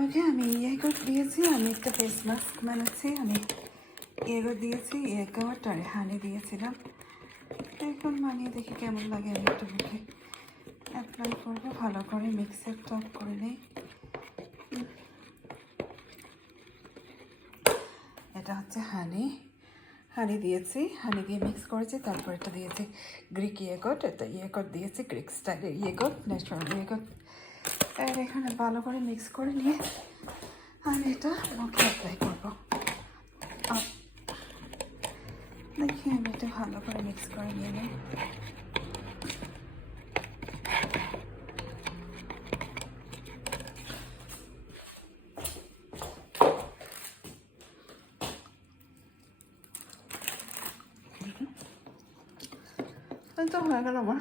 ওকে, আমি ইয়েগট দিয়েছি, আমি একটা ফেস মাস্ক বানাচ্ছি। আমি ইয়েগট দিয়েছি, ইয়েগট আর হানি দিয়েছিলাম। এখন বানিয়ে দেখি কেমন লাগে। আমি একটু মুখে অ্যাপ্লাই করবো, ভালো করে মিক্সার টপ করে নিই। এটা হচ্ছে হানি দিয়েছি, হানি দিয়ে মিক্স করেছি। তারপর এটা দিয়েছি গ্রিক ইয়েগট, এটা ইয়েগট দিয়েছি গ্রিক স্টাইলের ইয়েগট, ন্যাচারাল ইয়েগট। আর এখানে ভালো করে মিক্স করে নিয়ে আমি এটা মুখে অ্যাপ্লাই করবো। দেখি আমি এটা ভালো করে মিক্স করে নিয়ে নিই। তো হয়ে গেল আমার